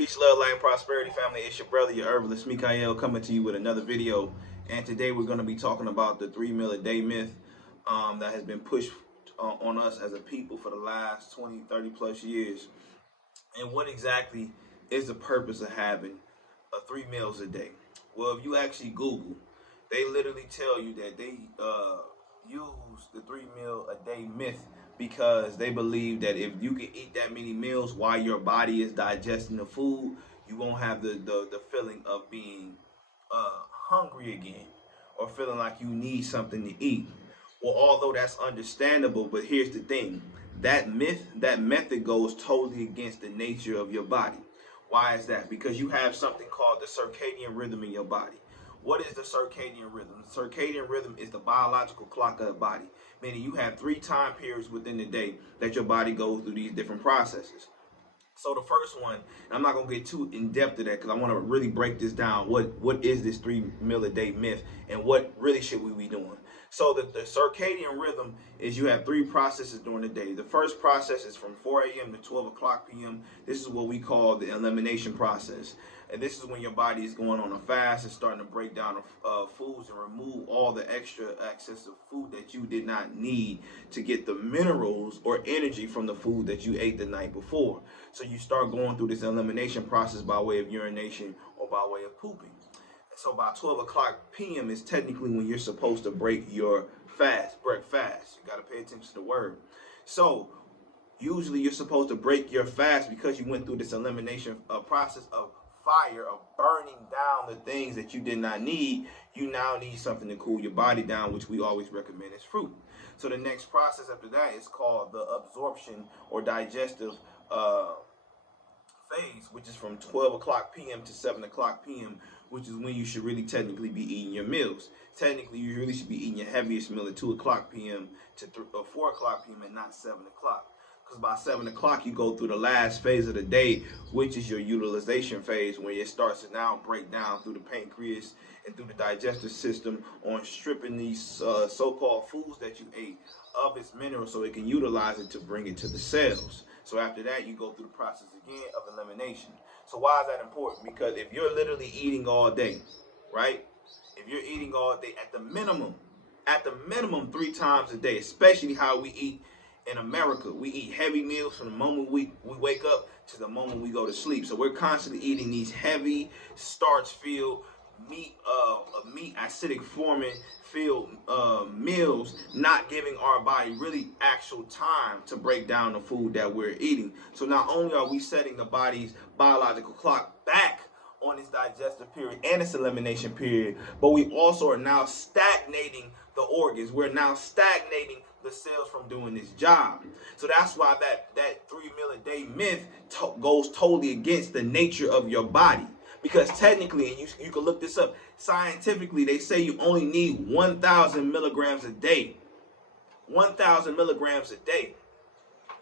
Peace, love, light, and prosperity, family. It's your brother, your herbalist, Mika'EL, coming to you with another video. And today we're going to be talking about the 3 meal a day myth that has been pushed on us as a people for the last 20, 30 plus years. And what exactly is the purpose of having 3 meals a day? Well, if you actually Google, they literally tell you that they use the 3 meal a day myth because they believe that if you can eat that many meals while your body is digesting the food, you won't have the feeling of being hungry again or feeling like you need something to eat. Well, although that's understandable, but here's the thing. That method goes totally against the nature of your body. Why is that? Because you have something called the circadian rhythm in your body. What is the circadian rhythm? The circadian rhythm is the biological clock of the body, meaning you have 3 time periods within the day that your body goes through these different processes. So the first one, and I'm not gonna get too in depth to that because I want to really break this down. What is this 3 meal a day myth, and what really should we be doing? So the circadian rhythm is you have 3 processes during the day. The first process is from 4 a.m. to 12 o'clock p.m. This is what we call the elimination process. And this is when your body is going on a fast and starting to break down foods and remove all the extra excessive food that you did not need to get the minerals or energy from the food that you ate the night before. So you start going through this elimination process by way of urination or by way of pooping. So by 12 o'clock p.m. is technically when you're supposed to break your break fast. You got to pay attention to the word. So usually you're supposed to break your fast because you went through this elimination process of fire, of burning down the things that you did not need. You now need something to cool your body down, which we always recommend is fruit. So the next process after that is called the absorption or digestive phase, which is from 12 o'clock p.m. to 7 o'clock p.m., which is when you should really technically be eating your meals. Technically, you really should be eating your heaviest meal at 2 o'clock p.m. to 4 o'clock p.m. and not 7 o'clock. Because by 7 o'clock, you go through the last phase of the day, which is your utilization phase, when it starts to now break down through the pancreas and through the digestive system on stripping these so-called foods that you ate of its minerals so it can utilize it to bring it to the cells. So after that, you go through the process again of elimination. So why is that important? Because if you're literally eating all day, right? If you're eating all day, at the minimum 3 times a day, especially how we eat in America, we eat heavy meals from the moment we wake up to the moment we go to sleep. So we're constantly eating these heavy, starch-filled, meat acidic forming filled meals, not giving our body really actual time to break down the food that we're eating. So not only are we setting the body's biological clock back on its digestive period and its elimination period, but we also are now stagnating the organs. We're now stagnating the cells from doing this job. So that's why that 3 meal a day myth goes totally against the nature of your body. Because technically, and you can look this up, scientifically, they say you only need 1,000 milligrams a day. 1,000 milligrams a day.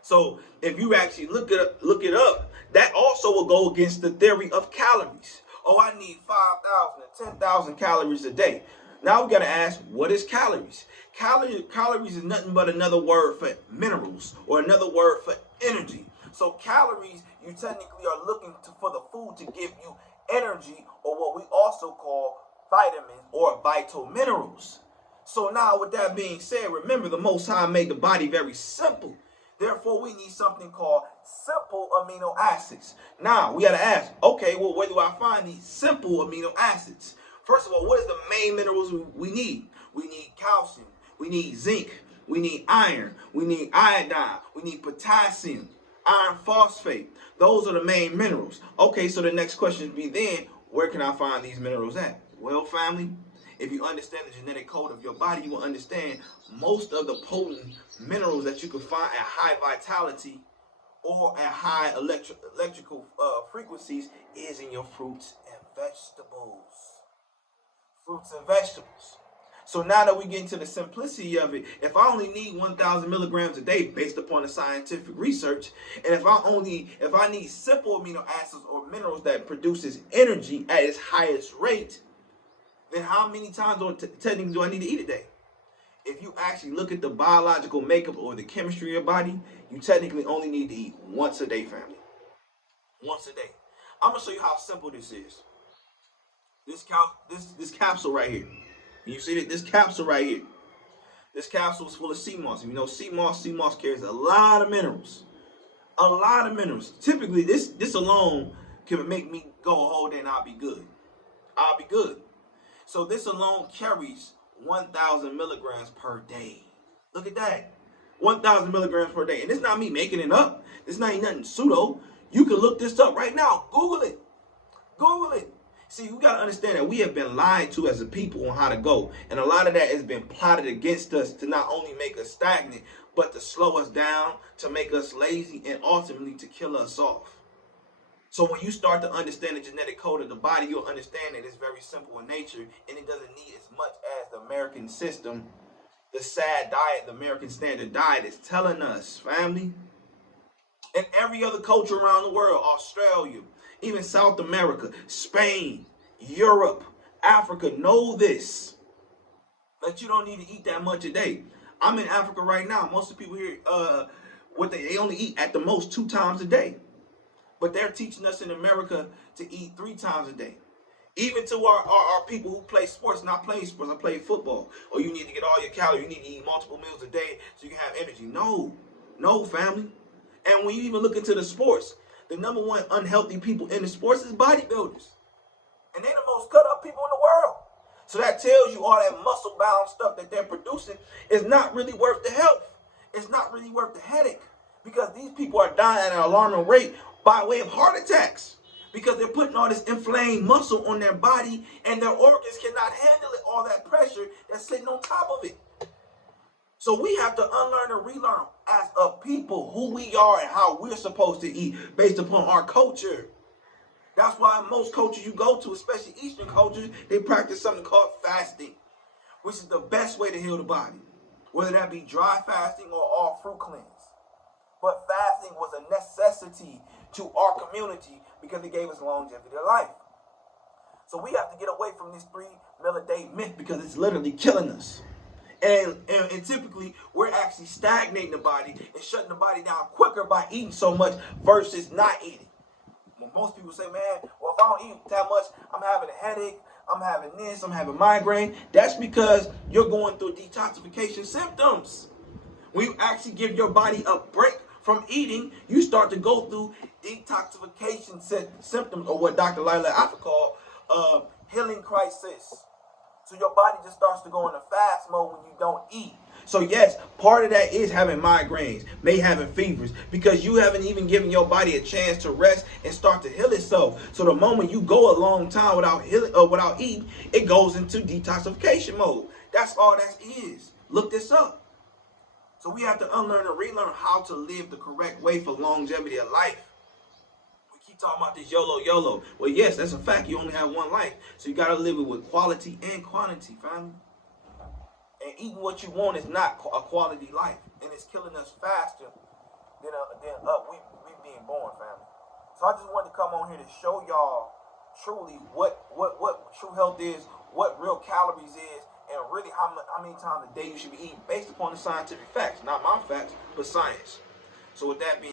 So if you actually look it up, that also will go against the theory of calories. Oh, I need 5,000 and 10,000 calories a day. Now we got to ask, what is calories? Calories is nothing but another word for minerals or another word for energy. So calories, you technically are looking for the food to give you energy, or what we also call vitamins or vital minerals. So now with that being said, remember the Most High made the body very simple. Therefore, we need something called simple amino acids. Now, we got to ask, okay, well, where do I find these simple amino acids? First of all, what is the main minerals we need? We need calcium. We need zinc. We need iron. We need iodine. We need potassium, iron phosphate. Those are the main minerals. Okay, so the next question would be then, where can I find these minerals at? Well, family, if you understand the genetic code of your body, you will understand most of the potent minerals that you can find at high vitality or at high electrical frequencies is in your fruits and vegetables. Fruits and vegetables. So now that we get into the simplicity of it, if I only need 1,000 milligrams a day based upon the scientific research, and if I need simple amino acids or minerals that produces energy at its highest rate, then how many times technically do I need to eat a day? If you actually look at the biological makeup or the chemistry of your body, you technically only need to eat once a day, family. Once a day. I'm gonna show you how simple this is. This capsule right here. Can you see that? This capsule right here. This capsule is full of sea moss. And you know, sea moss carries a lot of minerals. A lot of minerals. Typically, this alone can make me go a whole day and I'll be good. I'll be good. So this alone carries 1,000 milligrams per day. Look at that. 1,000 milligrams per day. And it's not me making it up. It's not nothing pseudo. You can look this up right now. Google it. Google it. See, we got to understand that we have been lied to as a people on how to go. And a lot of that has been plotted against us to not only make us stagnant, but to slow us down, to make us lazy, and ultimately to kill us off. So when you start to understand the genetic code of the body, you'll understand that it's very simple in nature, and it doesn't need as much as the American system, the SAD diet, the American Standard Diet is telling us, family. And every other culture around the world, Australia, even South America, Spain, Europe, Africa, know this, that you don't need to eat that much a day. I'm in Africa right now. Most of the people here, they only eat at the most 2 times a day. But they're teaching us in America to eat 3 times a day. Even to our people who play sports, not playing sports, I play football. Or you need to get all your calories, you need to eat multiple meals a day so you can have energy. No, family. And when you even look into the sports, the number one unhealthy people in the sports is bodybuilders. And they're the most cut up people in the world. So that tells you all that muscle bound stuff that they're producing is not really worth the health. It's not really worth the headache. Because these people are dying at an alarming rate by way of heart attacks. Because they're putting all this inflamed muscle on their body and their organs cannot handle it, all that pressure that's sitting on top of it. So we have to unlearn and relearn as a people who we are and how we're supposed to eat based upon our culture. That's why most cultures you go to, especially Eastern cultures, they practice something called fasting, which is the best way to heal the body. Whether that be dry fasting or all fruit cleanse. But fasting was a necessity to our community because it gave us longevity of life. So we have to get away from this 3 meal a day myth because it's literally killing us. And typically, we're actually stagnating the body and shutting the body down quicker by eating so much versus not eating. When most people say, man, well, if I don't eat that much, I'm having a headache, I'm having this, I'm having migraine. That's because you're going through detoxification symptoms. When you actually give your body a break from eating, you start to go through detoxification symptoms, or what Dr. Lila Alpha called healing crisis. So your body just starts to go into fast mode when you don't eat. So yes, part of that is having migraines, may having fevers, because you haven't even given your body a chance to rest and start to heal itself. So the moment you go a long time without healing or without eating, it goes into detoxification mode. That's all that is. Look this up. So we have to unlearn and relearn how to live the correct way for longevity of life. We keep talking about this YOLO. Well, yes, that's a fact. You only have one life. So you got to live it with quality and quantity, family. And eating what you want is not a quality life. And it's killing us faster than we being born, family. So I just wanted to come on here to show y'all truly what true health is, what real calories is, and really how many times a day you should be eating based upon the scientific facts. Not my facts, but science. So with that being